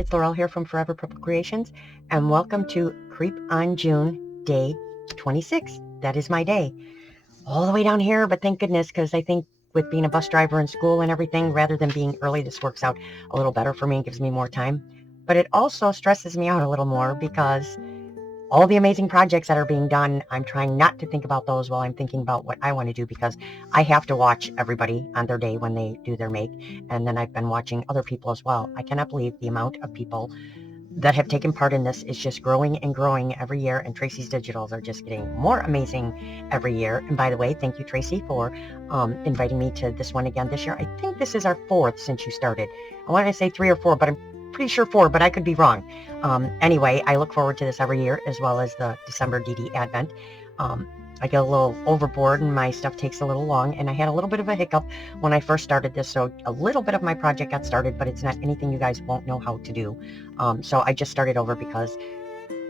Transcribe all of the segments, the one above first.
it's Laurel here from Forever Purple Creations, and welcome to Creep on June, day 26. That is my day. All the way down here, but thank goodness, because I think with being a bus driver in school and everything, rather than being early, this works out a little better for me and gives me more time. But it also stresses me out a little more because all the amazing projects that are being done, I'm trying not to think about those while I'm thinking about what I want to do, because I have to watch everybody on their day when they do their make. And then I've been watching other people as well. I cannot believe the amount of people that have taken part in this is just growing and growing every year. And Tracie's digitals are just getting more amazing every year. And by the way, thank you, Tracie, for inviting me to this one again this year. I think this is our 4th since you started. I wanted to say 3 or 4, but I'm pretty sure 4, but I could be wrong. Anyway, I look forward to this every year, as well as the December DD Advent. I get a little overboard and my stuff takes a little long, and I had a little bit of a hiccup when I first started this, so a little bit of my project got started, but it's not anything you guys won't know how to do. So I just started over because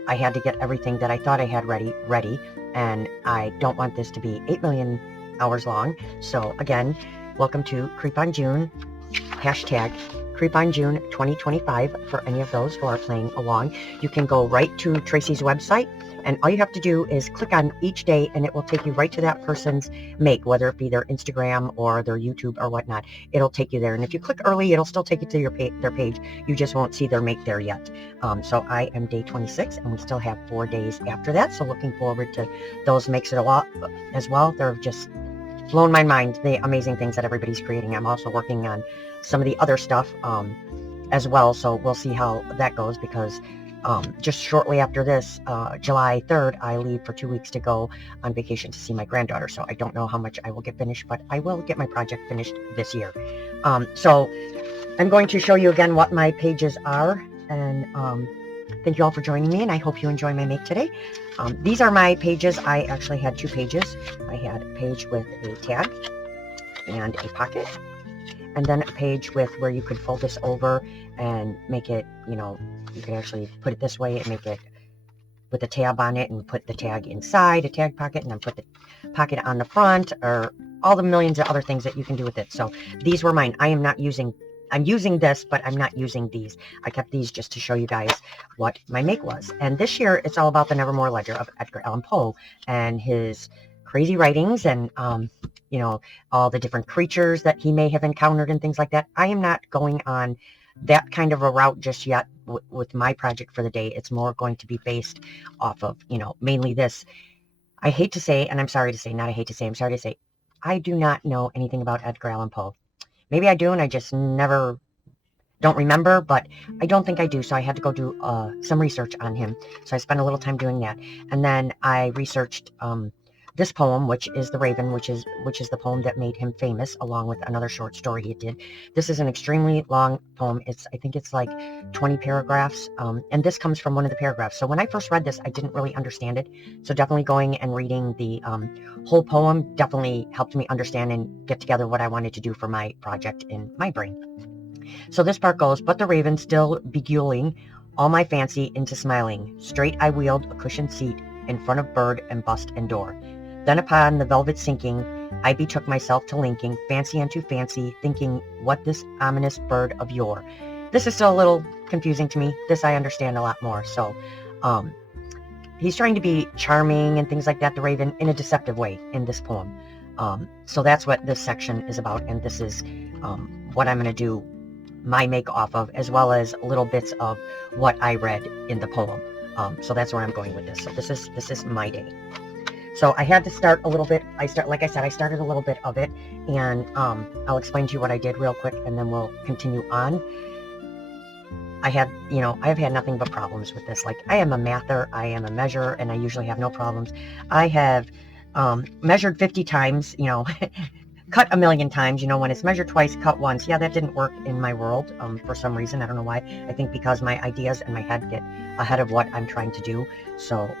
I had to get everything that I thought I had ready, and I don't want this to be 8 million hours long. So again, welcome to Creep on June, hashtag Creep on June 2025 for any of those who are playing along. You can go right to Tracie's website, and all you have to do is click on each day, and it will take you right to that person's make, whether it be their Instagram or their YouTube or whatnot. It'll take you there, and if you click early, it'll still take you to their page. You just won't see their make there yet. So I am day 26, and we still have 4 days after that, so looking forward to those makes it a lot as well. They're just blown my mind, the amazing things that everybody's creating. I'm also working on some of the other stuff as well, so we'll see how that goes, because just shortly after this, July 3rd, I leave for 2 weeks to go on vacation to see my granddaughter, so I don't know how much I will get finished, but I will get my project finished this year. So I'm going to show you again what my pages are, and thank you all for joining me, and I hope you enjoy my make today. These are my pages. I actually had 2 pages. I had a page with a tag and a pocket, and then a page with where you could fold this over and make it, you could actually put it this way and make it with a tab on it and put the tag inside a tag pocket, and then put the pocket on the front, or all the millions of other things that you can do with it. So these were mine. I'm using this, but I'm not using these. I kept these just to show you guys what my make was. And this year, it's all about the Nevermore Ledger of Edgar Allan Poe and his crazy writings, and all the different creatures that he may have encountered and things like that. I am not going on that kind of a route just yet with my project for the day. It's more going to be based off of, mainly this. I hate to say, and I'm sorry to say, not I hate to say, I'm sorry to say, I do not know anything about Edgar Allan Poe. Maybe I do, and I just don't remember, but I don't think I do. So I had to go do some research on him. So I spent a little time doing that. And then I researched this poem, which is The Raven, which is the poem that made him famous, along with another short story he did. This is an extremely long poem. I think it's like 20 paragraphs. And this comes from one of the paragraphs. So when I first read this, I didn't really understand it. So definitely going and reading the whole poem definitely helped me understand and get together what I wanted to do for my project in my brain. So this part goes, but the raven still beguiling all my fancy into smiling. Straight I wheeled a cushioned seat in front of bird and bust and door. Then upon the velvet sinking, I betook myself to linking fancy unto fancy, thinking what this ominous bird of yore. This is still a little confusing to me. This I understand a lot more. So he's trying to be charming and things like that, the raven, in a deceptive way in this poem. So that's what this section is about, and this is what I'm going to do my make off of, as well as little bits of what I read in the poem. So that's where I'm going with this. So this is my day. So I had to start a little bit. Like I said, I started a little bit of it, and I'll explain to you what I did real quick, and then we'll continue on. I've had nothing but problems with this. Like, I am a mather, I am a measurer, and I usually have no problems. I have measured 50 times, cut a million times, when it's measured twice, cut once. Yeah, that didn't work in my world for some reason. I don't know why. I think because my ideas and my head get ahead of what I'm trying to do. So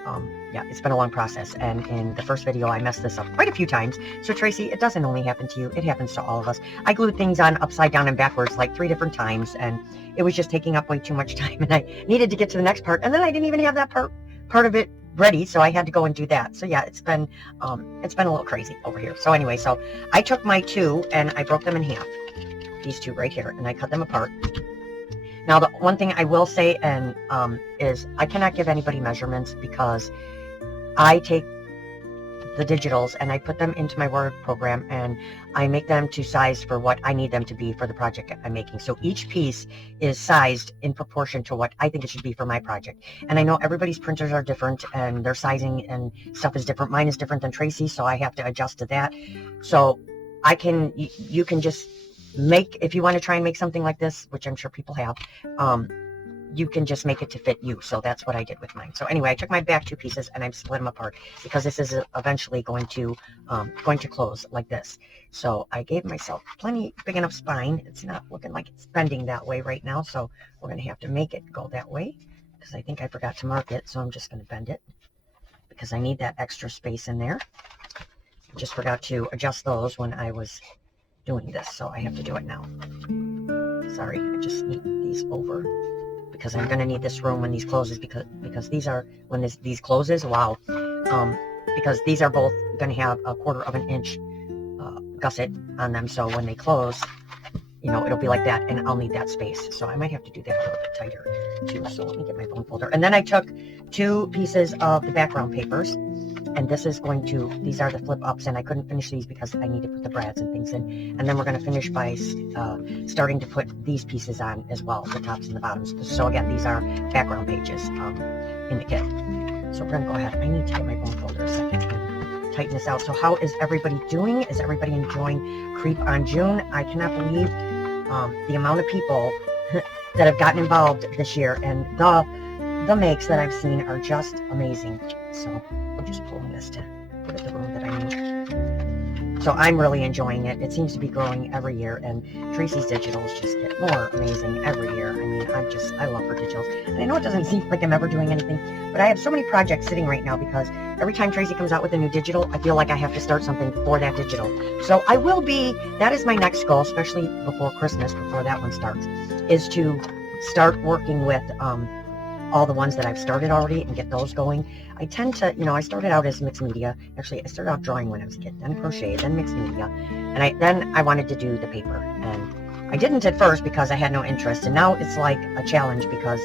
yeah, it's been a long process. And in the first video, I messed this up quite a few times. So Tracie, it doesn't only happen to you. It happens to all of us. I glued things on upside down and backwards like 3 different times, and it was just taking up way too much time. And I needed to get to the next part. And then I didn't even have that part of it ready, so I had to go and do that. So yeah, it's been a little crazy over here. So anyway, so I took my 2 and I broke them in half, these 2 right here, and I cut them apart. Now, the one thing I will say and is I cannot give anybody measurements because I take the digitals and I put them into my Word program and I make them to size for what I need them to be for the project I'm making. So each piece is sized in proportion to what I think it should be for my project. And I know everybody's printers are different and their sizing and stuff is different. Mine is different than Tracie, so I have to adjust to that. So you can just make, if you want to try and make something like this, which I'm sure people have, you can just make it to fit you. So that's what I did with mine. So anyway, I took my back two pieces and I've split them apart because this is eventually going to close like this. So I gave myself plenty big enough spine. It's not looking like it's bending that way right now. So we're going to have to make it go that way because I think I forgot to mark it. So I'm just going to bend it because I need that extra space in there. I just forgot to adjust those when I was doing this. So I have to do it now. Sorry, I just need these over, because I'm going to need this room when these closes, because these are, when these closes, wow, because these are both going to have a 1/4 inch gusset on them, so when they close, you know, it'll be like that, and I'll need that space, so I might have to do that a little bit tighter too. So let me get my bone folder, and then I took 2 pieces of the background papers, and this is going to, these are the flip ups, and I couldn't finish these because I need to put the brads and things in, and then we're going to finish by starting to put these pieces on as well, the tops and the bottoms. So again, these are background pages in the kit. So we're going to go ahead. I need to get my bone folder a second and tighten this out. So how is everybody doing? Is everybody enjoying Creep on June? I cannot believe the amount of people that have gotten involved this year, and the makes that I've seen are just amazing. So I'm just pulling this to put it in the room that I need. So I'm really enjoying it. It seems to be growing every year, and Tracie's digitals just get more amazing every year. I mean, I love her digitals. And I know it doesn't seem like I'm ever doing anything, but I have so many projects sitting right now because every time Tracie comes out with a new digital, I feel like I have to start something for that digital. So I will be, that is my next goal, especially before Christmas, before that one starts, is to start working with all the ones that I've started already and get those going. I tend to, you know, I started out as mixed media. Actually, I started out drawing when I was a kid, then crochet, then mixed media. And then I wanted to do the paper. And I didn't at first because I had no interest. And now it's like a challenge because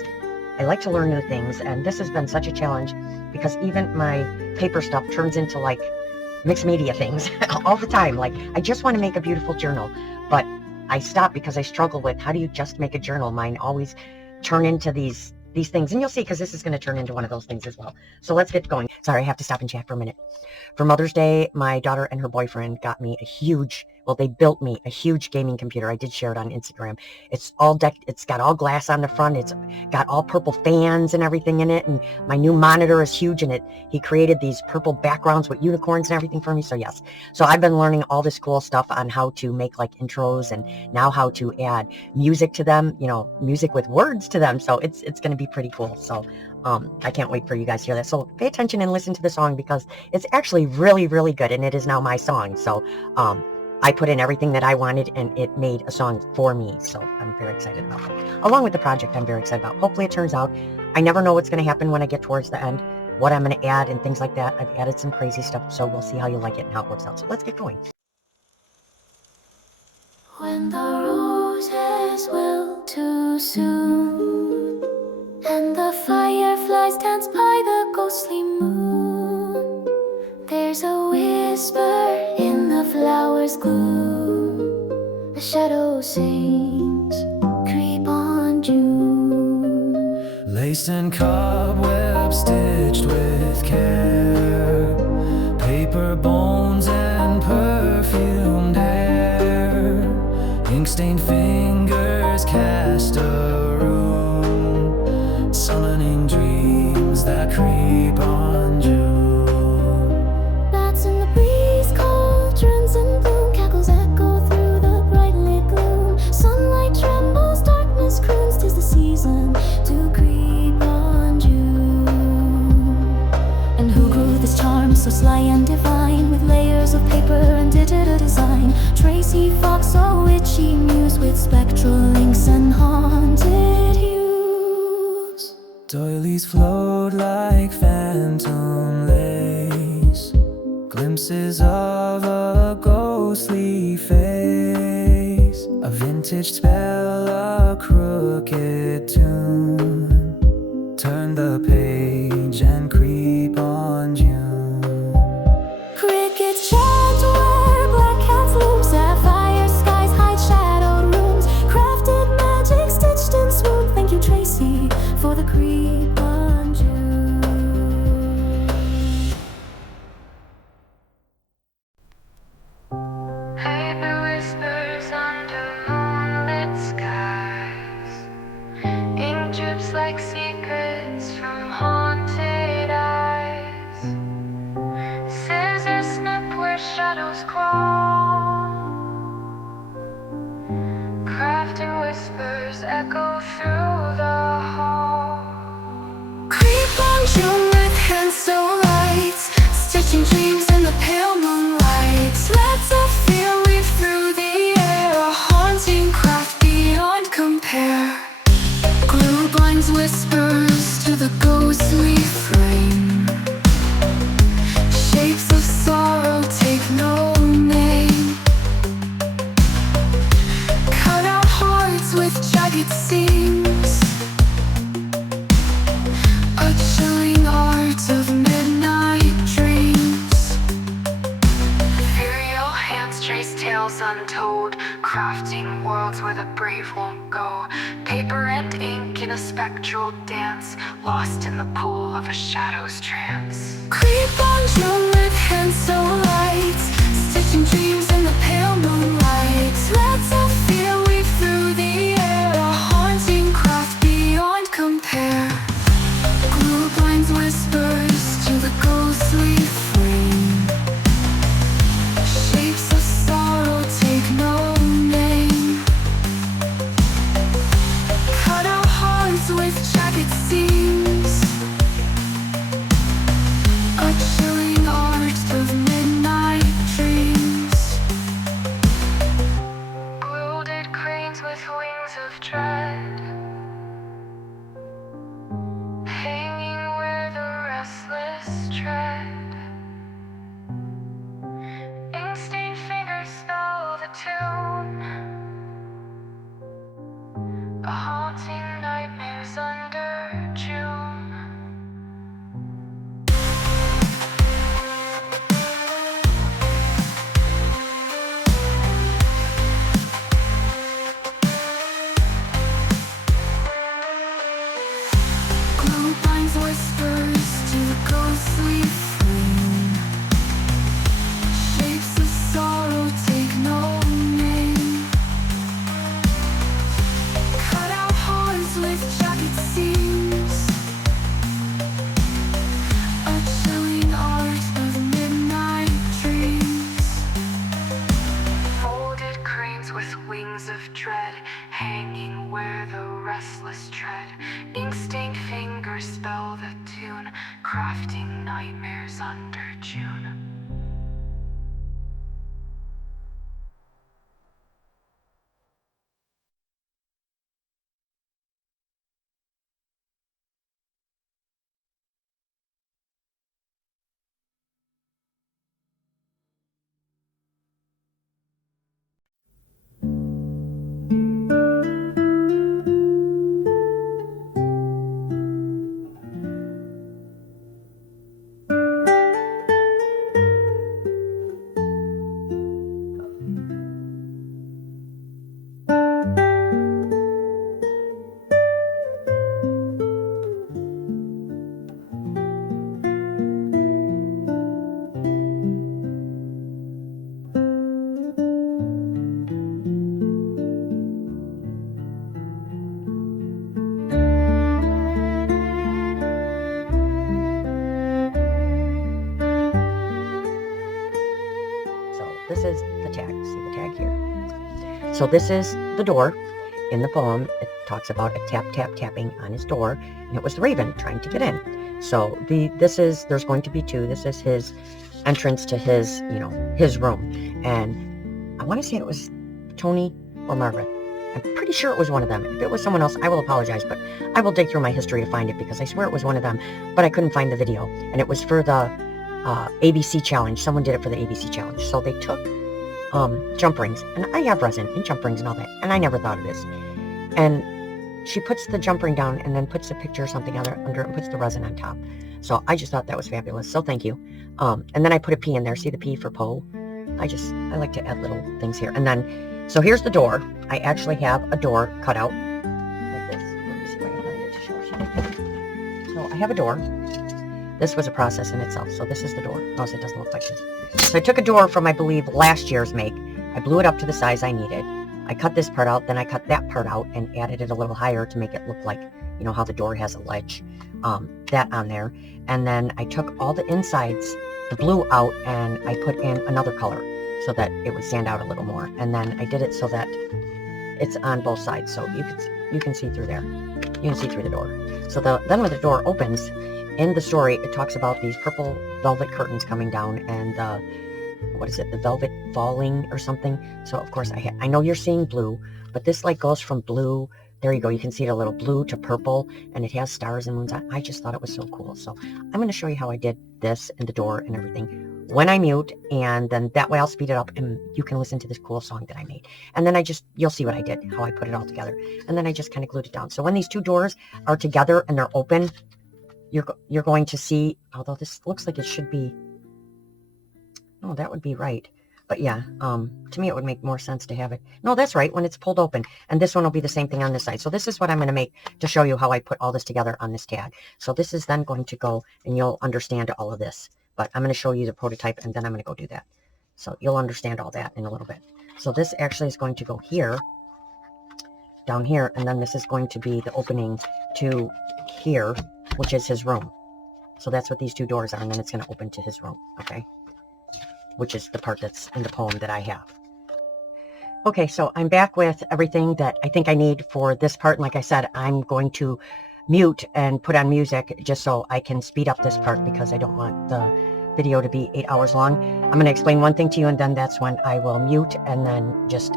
I like to learn new things. And this has been such a challenge because even my paper stuff turns into like mixed media things all the time. Like, I just want to make a beautiful journal, but I stop because I struggle with, how do you just make a journal? Mine always turn into these things, and you'll see, because this is going to turn into one of those things as well. So let's get going. Sorry, I have to stop and chat for a minute. For Mother's Day, my daughter and her boyfriend got me a huge, well, they built me a huge gaming computer. I did share it on Instagram. It's all decked, it's got all glass on the front, it's got all purple fans and everything in it, and my new monitor is huge, and he created these purple backgrounds with unicorns and everything for me. So yes, so I've been learning all this cool stuff on how to make like intros, and now how to add music to them, you know, music with words to them. So it's going to be pretty cool. So I can't wait for you guys to hear that. So pay attention and listen to the song, because it's actually really, really good, and it is now my song. So I put in everything that I wanted, and it made a song for me. So I'm very excited about that. Along with the project, I'm very excited about. Hopefully it turns out. I never know what's going to happen when I get towards the end, what I'm going to add and things like that. I've added some crazy stuff, so we'll see how you like it and how it works out. So let's get going. When the roses wilt too soon, and the fireflies dance by the ghostly moon, there's a whisper in the flowers' gloom, a shadow sings, creep on June. Laced in cobwebs, stitched with care, paper bones and perfumed air, ink-stained fingers cast a rune, summoning dreams that creep on June. Bats in the breeze, cauldrons in bloom, cackles echo through the brightly gloom. Sunlight trembles, darkness croons, 'tis the season to creep on June. And who grew this charm so sly and divine, with layers of paper and digital design? Tracie, Fox, a witchy muse, with spectral inks and haunted hues. Doilies float like phantom lace, glimpses of a ghostly face, a vintage spell crooked tune. Turn the page and creep on June. Crickets chant where black cats loom. Sapphire skies hide shadowed rooms. Crafted magic stitched in swoop. Thank you, Tracie, for the creep on June. Paper whispers under moonlit skies. Ink drips like secrets from haunted eyes. Scissors snip where shadows crawl. Crafting whispers echo through the hall. Creep on June with hands so light, stitching dreams in the pale moonlight. Threads of fear weave through the air, a haunting craft beyond compare. Glue binds whispers to the ghostly frame. Shapes of sorrow take no name. Cut out hearts with jagged seams. A chilling art of midnight dreams. Ethereal hands trace tales untold, crafting worlds where the brave won't go. Paper and ink in a spectral dance, lost in the pool of a shadow's trance. Creep on June with hands so light, stitching dreams in the pale moonlight. Threads of fear weave through the air, a haunting craft beyond compare. Glue binds whispers to the ghostly frame. Shapes of sorrow take no name. Cut out hearts with jagged seams. A chilling art of midnight dreams. Gilded cranes with wings of dread, hanging where the restless tread. Ink-stained fingers spell the tune. A haunting nightmares under June. Glue binds whispers to the ghostly frame. Shapes of sorrow take no name. Cut out hearts with jagged seams. A chilling art of midnight dreams. Folded cranes with wings of dread, hanging where the restless tread. Ink-stained fingers spell the tune, crafting nightmares under June. So this is the tag. See the tag here? So this is the door. In the poem, it talks about a tap, tap, tapping on his door, and it was the raven trying to get in. So there's going to be two. This is his entrance to his, his room. And I want to say it was Tony or Margaret. I'm pretty sure it was one of them. If it was someone else, I will apologize, but I will dig through my history to find it because I swear it was one of them, but I couldn't find the video. And it was for the ABC challenge. Someone did it for the ABC challenge. So they took jump rings, and I have resin and jump rings and all that, and I never thought of this. And she puts the jump ring down and then puts a picture or something under it and puts the resin on top. So I just thought that was fabulous. So thank you. And then I put a P in there. See the P for Poe? I like to add little things here. And then, so here's the door. I actually have a door cut out like this. Let me see if I can find it to show you. So I have a door. This was a process in itself. So this is the door. Notice it doesn't look like this. So I took a door from, I believe, last year's make. I blew it up to the size I needed. I cut this part out, then I cut that part out and added it a little higher to make it look like, you know, how the door has a ledge, that on there. And then I took all the insides, the blue out, and I put in another color so that it would stand out a little more. And then I did it so that it's on both sides, so you can see through there. You can see through the door. So then when the door opens, in the story, it talks about these purple velvet curtains coming down and what is it, the velvet falling or something. So of course I know you're seeing blue, but this like goes from blue, there you go, you can see it a little blue to purple, and it has stars and moons on. I just thought it was so cool. So I'm going to show you how I did this and the door and everything when I mute, and then that way I'll speed it up and you can listen to this cool song that I made. And then you'll see what I did, how I put it all together. And then I just kind of glued it down. So when these two doors are together and they're open, you're going to see, although this looks like it should be, oh, that would be right. But yeah, to me it would make more sense to have it. No, that's right, when it's pulled open. And this one will be the same thing on this side. So this is what I'm going to make to show you how I put all this together on this tag. So this is then going to go, and you'll understand all of this. But I'm going to show you the prototype, and then I'm going to go do that. So you'll understand all that in a little bit. So this actually is going to go here, down here, and then this is going to be the opening to here, which is his room. So that's what these two doors are, and then it's going to open to his room, okay? Which is the part that's in the poem that I have. Okay, so I'm back with everything that I think I need for this part. And like I said, I'm going to mute and put on music just so I can speed up this part because I don't want the video to be 8 hours long. I'm going to explain one thing to you, and then that's when I will mute and then just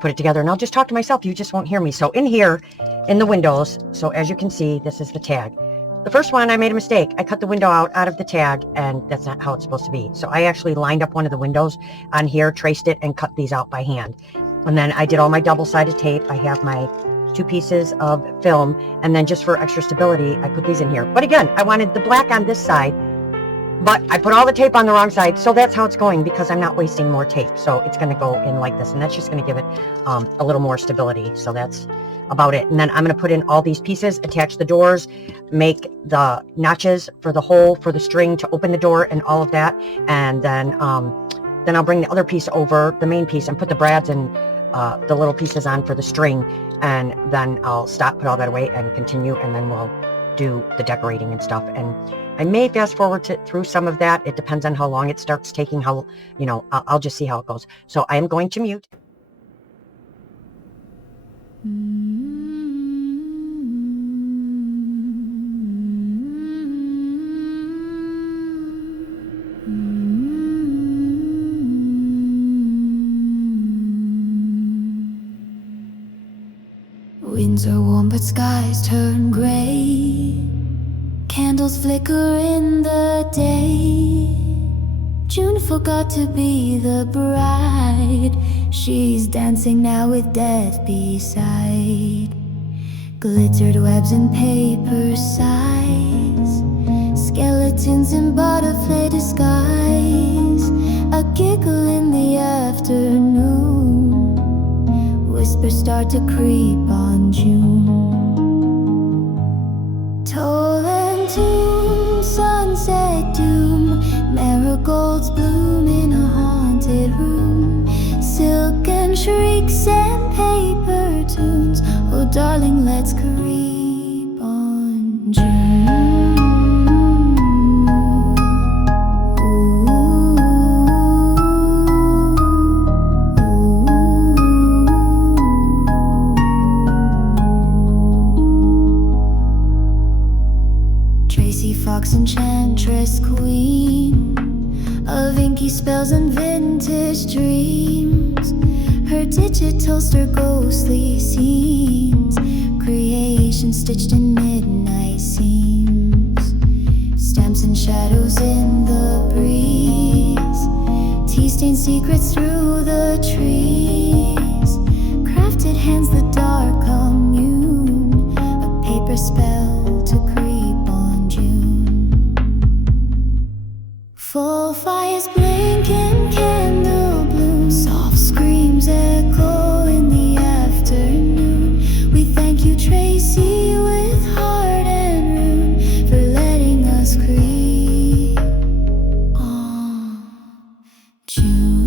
put it together. And I'll just talk to myself. You just won't hear me. So in here, in the windows, so as you can see, this is the tag. The first one, I made a mistake. I cut the window out of the tag, and that's not how it's supposed to be. So I actually lined up one of the windows on here, traced it, and cut these out by hand. And then I did all my double-sided tape. I have my 2 pieces of film, and then just for extra stability, I put these in here. But again, I wanted the black on this side, but I put all the tape on the wrong side, so that's how it's going because I'm not wasting more tape. So it's going to go in like this, and that's just going to give it a little more stability. So that's about it. And then I'm going to put in all these pieces, attach the doors, make the notches for the hole for the string to open the door and all of that. And then I'll bring the other piece over, the main piece, and put the brads and the little pieces on for the string. And then I'll stop, put all that away and continue. And then we'll do the decorating and stuff. And I may fast forward through some of that. It depends on how long it starts taking, how, you know, I'll just see how it goes. So I am going to mute. Winds are warm but skies turn gray. Candles flicker in the day. June forgot to be the bride. She's dancing now with death beside. Glittered webs and paper sighs. Skeletons in butterfly disguise. A giggle in the afternoon. Whispers start to creep on June. Toll and tomb, sunset doom. Marigolds bloom in a haunted room. Silk and shrieks and paper tunes. Oh darling, let's creep on June. Tracie, fox, enchantress, queen of inky spells and vintage dreams. Her digitals, her ghostly scenes. Creation stitched in midnight seams. Stamps and shadows in the breeze. Tea-stained secrets through the trees. Craft crafted hands, the dark commune, a paper spell to creep on June. Full fires blinking, candle bloom, soft screams echo in the afternoon. We thank you, Tracie, with heart and rune, for letting us creep on June.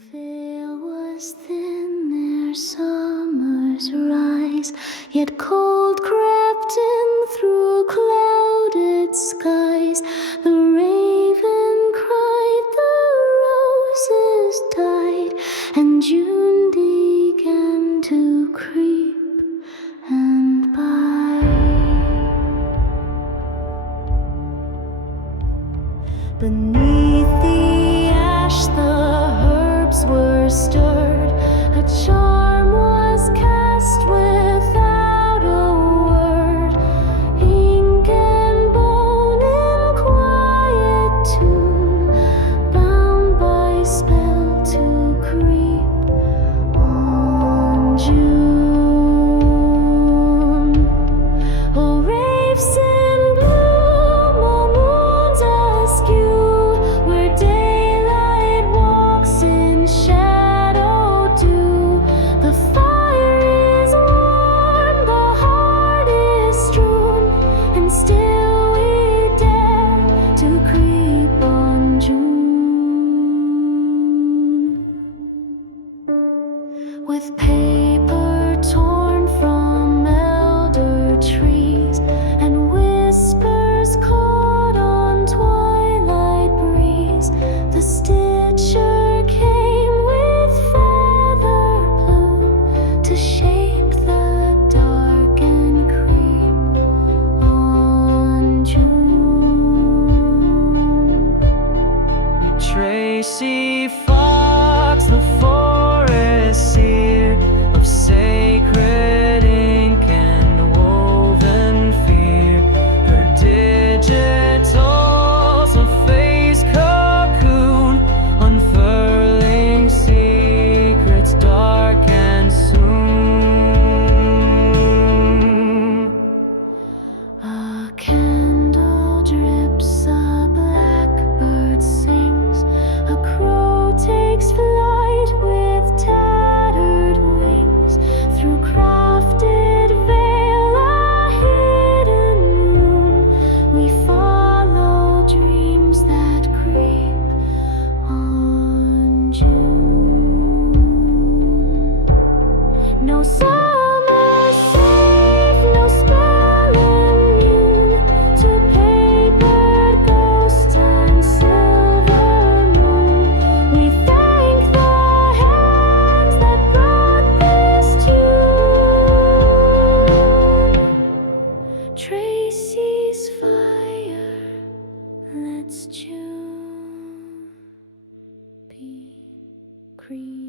veil was thin ere summer's rise, yet cold crept in through clouded skies. The raven cried, the roses died, and June began to creep and bite. Beneath the ash the herbs were stirred, a charm was cast without a word. Ink and bone in quiet tune, bound by spell to creep on June. Oh, wraiths in bloom, oh, moons askew, where daylight walks in shadow dew. The fire is warm, the heart is strewn, and still we dare to creep on June. With paper torn from elder trees and whispers caught on twilight breeze, the stitcher came with feather plume to shape the dark and creep on June. Tracie Fox, the forest seer of sacred ink and woven fear. Her digitals a face cocoon, unfurling secrets dark and soon. A candle drips, a blackbird sings, a crow takes flight with tattered wings. Through crafted veil, a hidden room, we follow dreams that creep on June. No summer safe, no spell immune to papered ghosts and silver moon. We thank the hands that brought this tune. Tracie's fire lets June be creepy.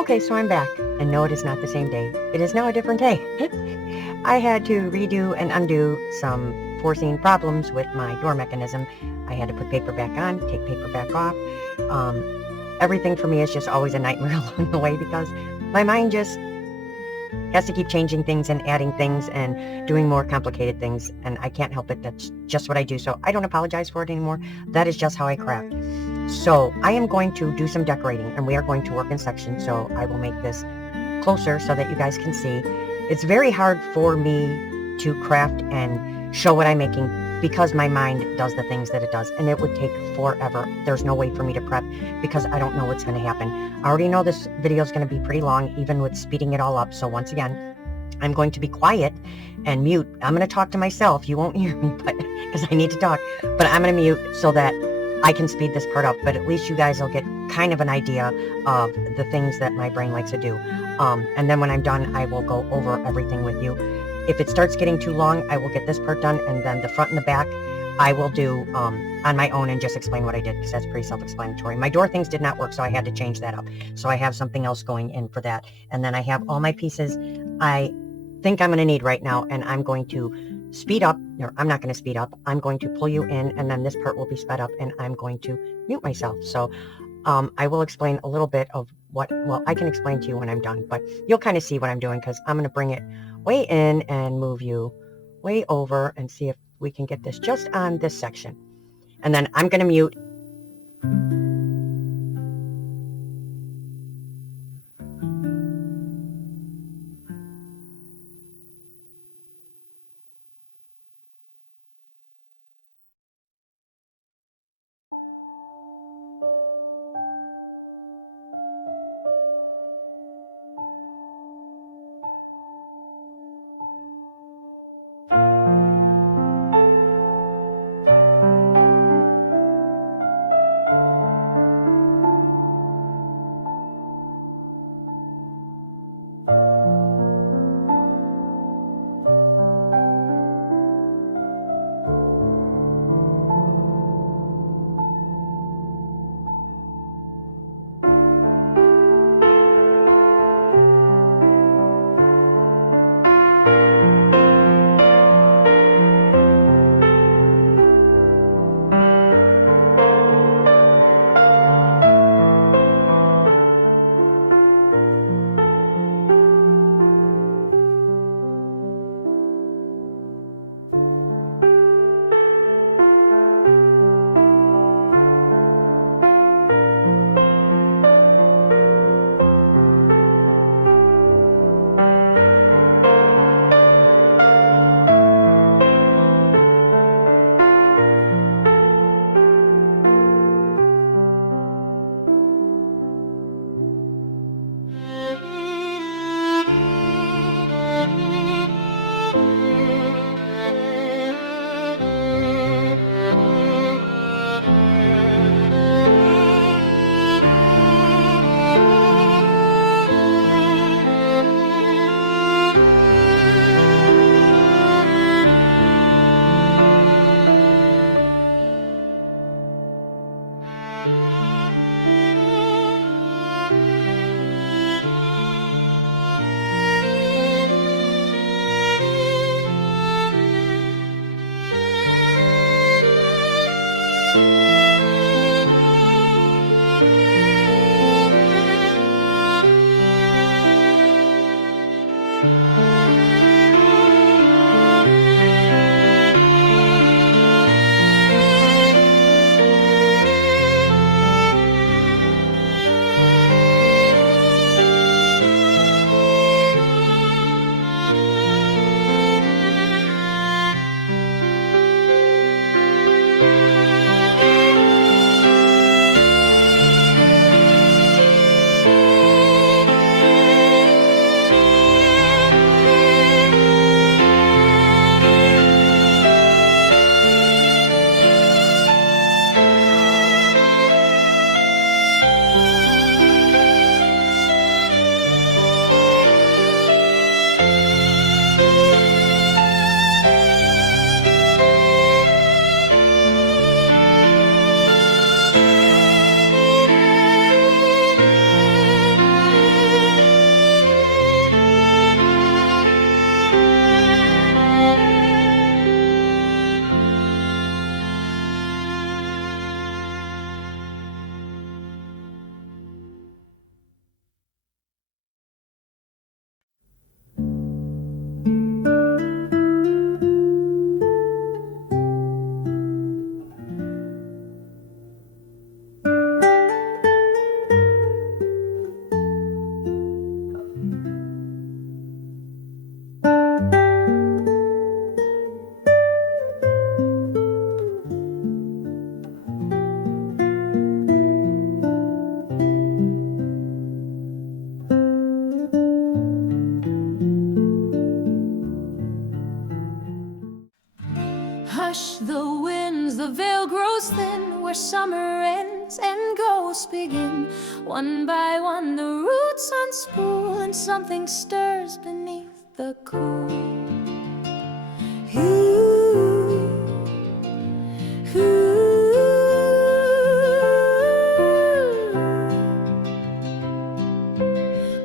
Okay, so I'm back, and no, it is not the same day. It is now a different day. I had to redo and undo some foreseen problems with my door mechanism. I had to put paper back on, take paper back off. Everything for me is just always a nightmare along the way because my mind just has to keep changing things and adding things and doing more complicated things, and I can't help it. That's just what I do, so I don't apologize for it anymore. That is just how I craft. So I am going to do some decorating, and we are going to work in sections, so I will make this closer so that you guys can see. It's very hard for me to craft and show what I'm making because my mind does the things that it does, and it would take forever. There's no way for me to prep because I don't know what's going to happen. I already know this video is going to be pretty long, even with speeding it all up. So once again, I'm going to be quiet and mute. I'm going to talk to myself. You won't hear me, but because I need to talk, but I'm going to mute so that I can speed this part up, but at least you guys will get kind of an idea of the things that my brain likes to do. And then when I'm done, I will go over everything with you. If it starts getting too long, I will get this part done, and then the front and the back I will do on my own and just explain what I did, because that's pretty self-explanatory. My door things did not work, so I had to change that up. So I have something else going in for that. And then I have all my pieces I think I'm going to need right now, and I'm going to speed up, or I'm not going to speed up. I'm going to pull you in, and then this part will be sped up, and I'm going to mute myself. So I will explain a little bit of what, well, I can explain to you when I'm done, but you'll kind of see what I'm doing, because I'm going to bring it way in and move you way over and see if we can get this just on this section. And then I'm going to mute. hush the winds, the veil grows thin, where summer ends and ghosts begin. One by one the roots unspool, and something stirs beneath the cool.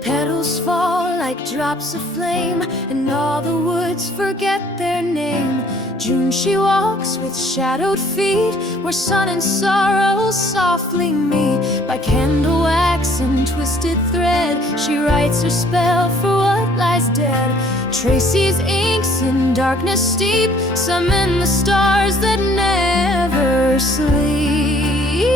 Petals fall like drops of flame, and all the woods forget their name. June she walks with shadowed feet, where sun and sorrow softly meet. By candle wax and twisted thread, she writes her spell for what lies dead. Tracie's inks in darkness steep, summon the stars that never sleep.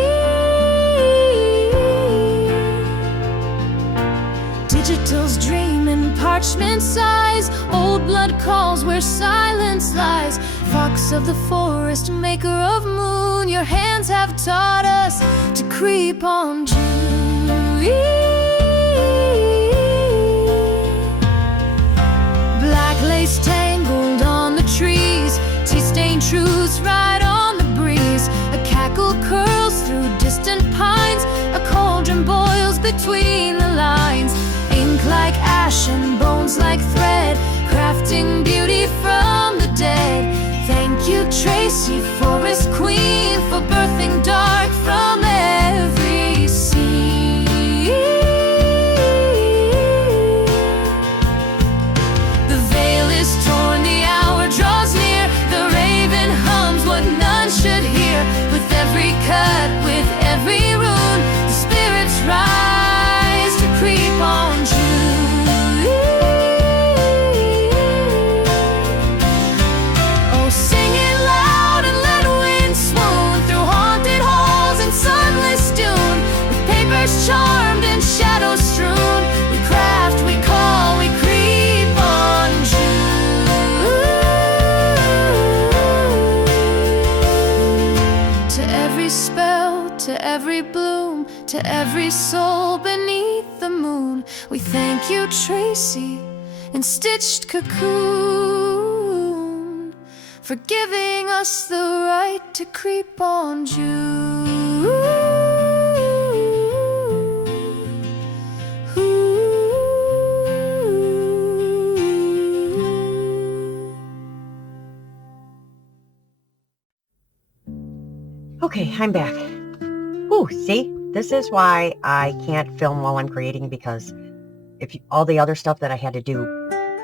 Digital's dream in parchment size, old blood calls where silence lies. Fox of the forest, maker of moon, your hands have taught us to creep on June. Black lace tangled on the trees, tea-stained truths ride on the breeze. A cackle curls through distant pines, a cauldron boils between the lines. Ink like ash and bones like thread, crafting beauty from the dead. Thank you, Tracie, forest queen, for birthing dark from every sea. The veil is torn, the hour draws near, the raven hums what none should hear. With every cut, with every rune, the spirits rise to creep on June. Oh, sing it loud and let wind swoon through haunted halls and sunless dune. With papers charmed and shadows strewn, we craft, we call, we creep on June. To every spell, to every bloom, to every soul beneath the moon, we thank you, Tracie, in stitched cocoon, for giving us the right to creep on June. Okay, I'm back. Ooh, see? This is why I can't film while I'm creating, because all the other stuff that I had to do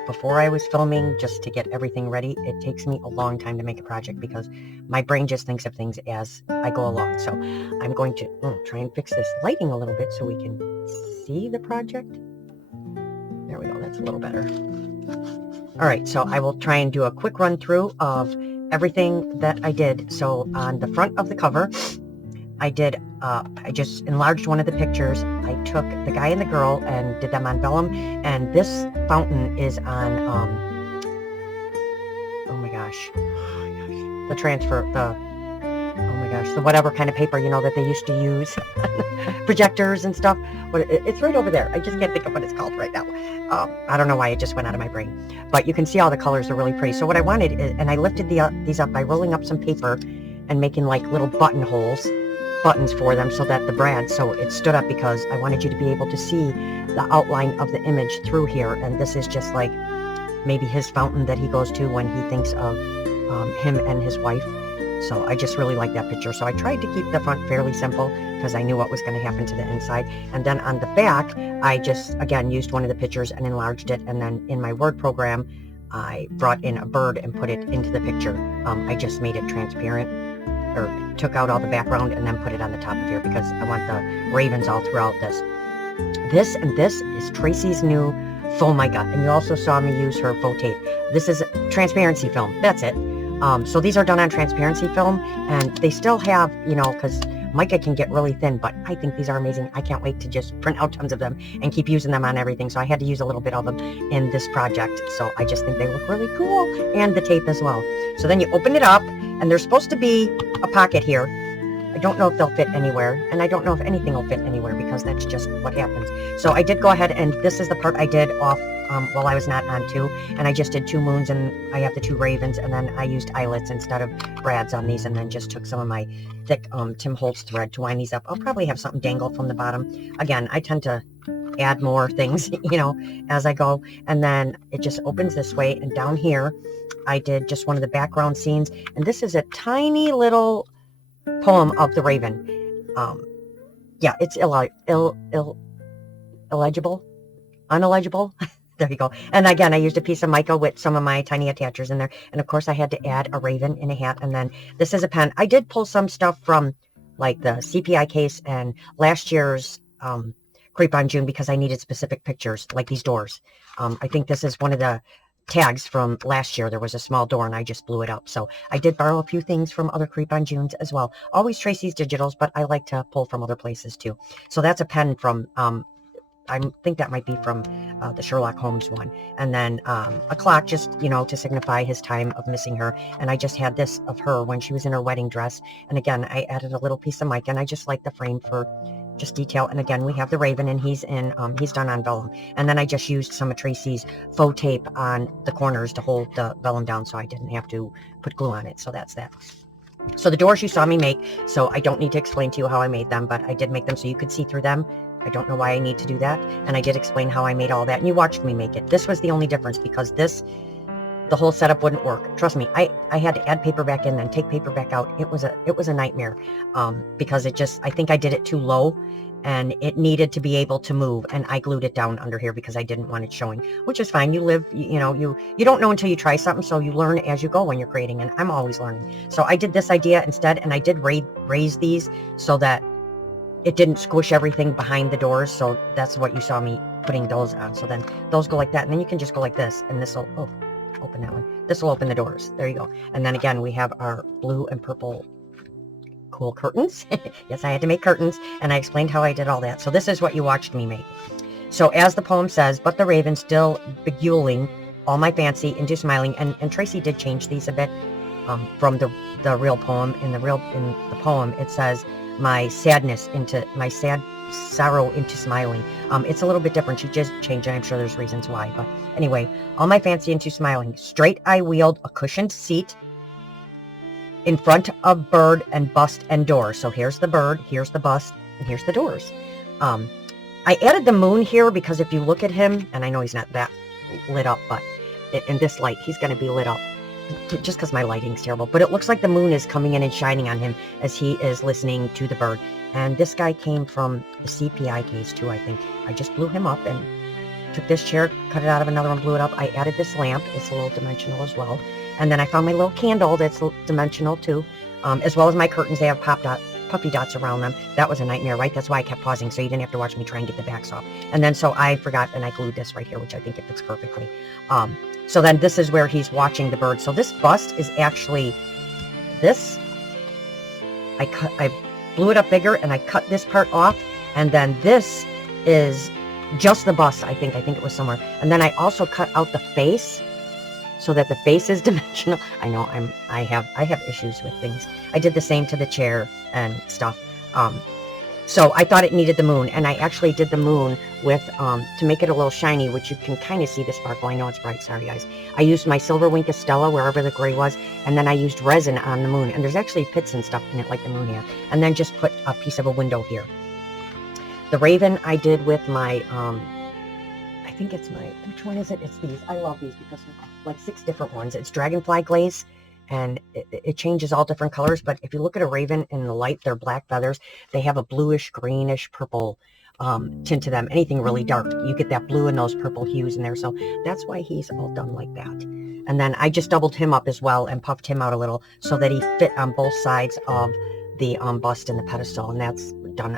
before I was filming just to get everything ready, it takes me a long time to make a project because my brain just thinks of things as I go along. So I'm going to try and fix this lighting a little bit so we can see the project. There we go. That's a little better. All right, so I will try and do a quick run through of everything that I did. So on the front of the cover, I just enlarged one of the pictures. I took the guy and the girl and did them on vellum, and this fountain is on, oh my gosh, the whatever kind of paper, you know, that they used to use, projectors and stuff. But it's right over there. I just can't think of what it's called right now. I don't know why it just went out of my brain. But you can see all the colors are really pretty. So what I wanted, and I lifted these up by rolling up some paper and making like little buttons for them so that so it stood up, because I wanted you to be able to see the outline of the image through here. And this is just like maybe his fountain that he goes to when he thinks of him and his wife. So I just really like that picture. So I tried to keep the front fairly simple because I knew what was going to happen to the inside. And then on the back, I just, again, used one of the pictures and enlarged it. And then in my Word program, I brought in a bird and put it into the picture. I just made it transparent, or took out all the background and then put it on the top of here because I want the ravens all throughout this. This is Tracie's new Formica, and you also saw me use her faux tape. This is transparency film. That's it. So these are done on transparency film, and they still have, you know, because mica can get really thin, but I think these are amazing. I can't wait to just print out tons of them and keep using them on everything. So I had to use a little bit of them in this project. So I just think they look really cool, and the tape as well. So then you open it up, and there's supposed to be a pocket here. I don't know if they'll fit anywhere, and I don't know if anything will fit anywhere because that's just what happens. So I did go ahead, and this is the part I did off while I was not on too, and I just did 2 moons, and I have the 2 ravens, and then I used eyelets instead of brads on these, and then just took some of my thick Tim Holtz thread to wind these up. I'll probably have something dangle from the bottom. Again, I tend to add more things, you know, as I go, and then it just opens this way, and down here I did just one of the background scenes, and this is a tiny little poem of the raven. Yeah, it's illegible, unillegible. There you go. And again, I used a piece of mica with some of my tiny attachers in there, and of course I had to add a raven in a hat. And then this is a pen. I did pull some stuff from like the CPI case and last year's Creep on June because I needed specific pictures like these doors. I think this is one of the tags from last year. There was a small door and I just blew it up. So I did borrow a few things from other Creep on Junes as well. Always Tracie's digitals, but I like to pull from other places too. So that's a pen from, I think that might be from the Sherlock Holmes one. And then a clock just, you know, to signify his time of missing her. And I just had this of her when she was in her wedding dress. And again, I added a little piece of mica, and I just like the frame for just detail. And again, we have the raven, and he's in, he's done on vellum. And then I just used some of Tracie's faux tape on the corners to hold the vellum down so I didn't have to put glue on it. So that's that. So the doors you saw me make, so I don't need to explain to you how I made them, but I did make them so you could see through them. I don't know why I need to do that. And I did explain how I made all that, and you watched me make it. This was the only difference because this, the whole setup wouldn't work. Trust me, I had to add paper back in, then take paper back out. It was a nightmare because it just, I think I did it too low and it needed to be able to move, and I glued it down under here because I didn't want it showing, which is fine. You live, you know, you don't know until you try something, so you learn as you go when you're creating, and I'm always learning. So I did this idea instead, and I did raise these so that it didn't squish everything behind the doors. So that's what you saw me putting those on. So then those go like that, and then you can just go like this, and this will, oh, open that one. This will open the doors. There you go. And then again, we have our blue and purple cool curtains. Yes, I had to make curtains, and I explained how I did all that. So this is what you watched me make. So as the poem says, but the raven still beguiling all my fancy into smiling, and Tracie did change these a bit from the real poem. In the poem, it says my sadness into my sorrow into smiling. It's a little bit different. She just changed it. I'm sure there's reasons why, but anyway, all my fancy into smiling. Straight I wheeled a cushioned seat in front of bird and bust and door. So here's the bird, here's the bust, and here's the doors. I added the moon here because if you look at him, and I know he's not that lit up, but in this light, he's going to be lit up just because my lighting's terrible. But it looks like the moon is coming in and shining on him as he is listening to the bird. And this guy came from the CPI case too, I think. I just blew him up and took this chair, cut it out of another one, blew it up. I added this lamp. It's a little dimensional as well. And then I found my little candle that's dimensional too, as well as my curtains. They have puffy dots around them. That was a nightmare, right? That's why I kept pausing, so you didn't have to watch me try and get the backs off. And then so I forgot, and I glued this right here, which I think it fits perfectly. So then this is where he's watching the bird. So this bust is actually this. I blew it up bigger, and I cut this part off, and then this is just the bust. I think it was somewhere. And then I also cut out the face, so that the face is dimensional. I know I have issues with things. I did the same to the chair and stuff. So I thought it needed the moon, and I actually did the moon with to make it a little shiny, which you can kind of see the sparkle. I know it's bright, sorry guys. I used my Silver Wink Estella wherever the gray was, and then I used resin on the moon, and there's actually pits and stuff in it like the moon had, and then just put a piece of a window here. The raven I did with my I think it's my, which one is it? It's these. I love these because they're like 6 different ones. It's dragonfly glaze, and it changes all different colors. But if you look at a raven in the light, they're black feathers. They have a bluish, greenish, purple tint to them. Anything really dark, you get that blue and those purple hues in there. So that's why he's all done like that. And then I just doubled him up as well and puffed him out a little so that he fit on both sides of the bust and the pedestal. And that's done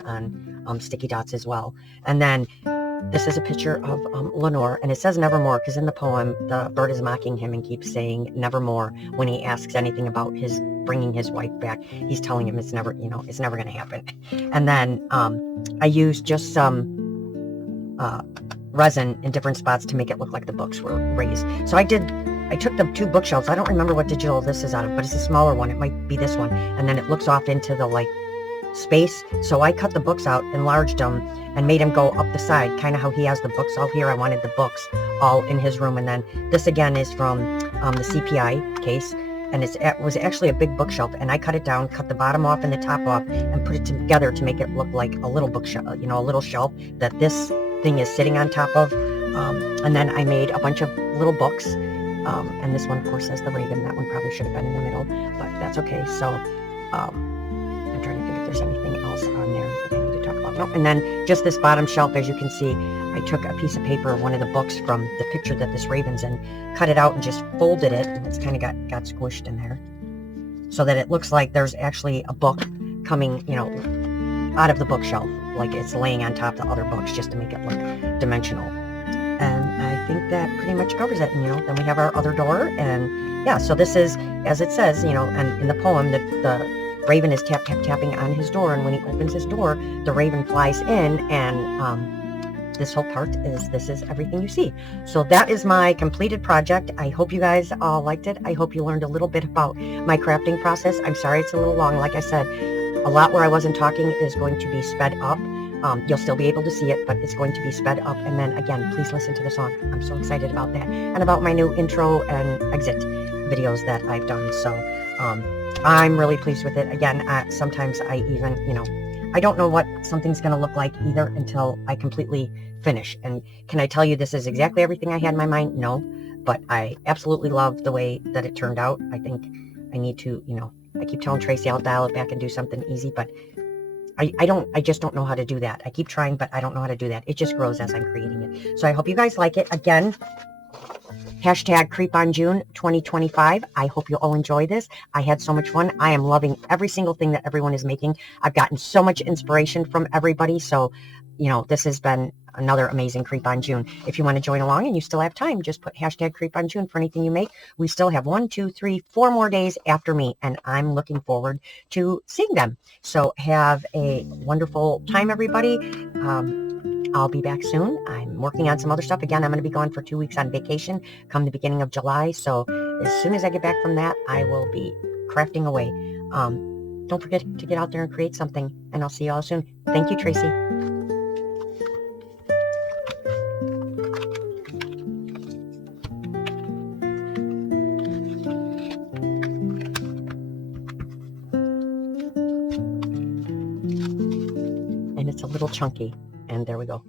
on sticky dots as well. And then this is a picture of Lenore, and it says nevermore because in the poem, the bird is mocking him and keeps saying nevermore when he asks anything about his bringing his wife back. He's telling him it's never, it's never going to happen. And then I used just some resin in different spots to make it look like the books were raised. So I took the 2 bookshelves. I don't remember what digital this is out of, but it's a smaller one. It might be this one. And then it looks off into the like space. So I cut the books out, enlarged them, and made him go up the side, kind of how he has the books all here. I wanted the books all in his room. And then this again is from the CPI case. And it was actually a big bookshelf, and I cut it down, cut the bottom off and the top off, and put it together to make it look like a little bookshelf, you know, a little shelf that this thing is sitting on top of. And then I made a bunch of little books, and this one, of course, says the Raven. That one probably should have been in the middle, but that's okay. So I'm trying to think if there's anything else on there that I need to talk about. No, and then just this bottom shelf, as you can see, I took a piece of paper, one of the books from the picture that this Raven's in, cut it out and just folded it. It's kind of got squished in there so that it looks like there's actually a book coming, you know, out of the bookshelf, like it's laying on top of the other books, just to make it look dimensional. And I think that pretty much covers it. And, you know, then we have our other door, and yeah, so this is, as it says, you know, and in the poem, the Raven is tapping on his door, and when he opens his door, the Raven flies in, and this whole part is, this is everything you see. So that is my completed project. I hope you guys all liked it. I hope you learned a little bit about my crafting process. I'm sorry it's a little long. Like I said, a lot where I wasn't talking is going to be sped up. You'll still be able to see it, but it's going to be sped up. And then again, please listen to the song. I'm so excited about that, and about my new intro and exit videos that I've done. So I'm really pleased with it. Again, sometimes I even, you know, I don't know what something's going to look like either until I completely finish. And can I tell you this is exactly everything I had in my mind? No, but I absolutely love the way that it turned out. I think I need to, you know, I keep telling Tracie I'll dial it back and do something easy, but I just don't know how to do that. I keep trying, but I don't know how to do that. It just grows as I'm creating it. So I hope you guys like it. Again, hashtag CreepOnJune 2025. I hope you all enjoy this. I had so much fun. I am loving every single thing that everyone is making. I've gotten so much inspiration from everybody. So, you know, this has been another amazing Creep on June. If you want to join along and you still have time, just put hashtag Creep on June for anything you make. We still have 1, 2, 3, 4 more days after me, and I'm looking forward to seeing them. So have a wonderful time, everybody. I'll be back soon. I'm working on some other stuff. Again, I'm going to be gone for 2 weeks on vacation come the beginning of July. So as soon as I get back from that, I will be crafting away. Don't forget to get out there and create something, and I'll see you all soon. Thank you, Tracie. And it's a little chunky, and there we go.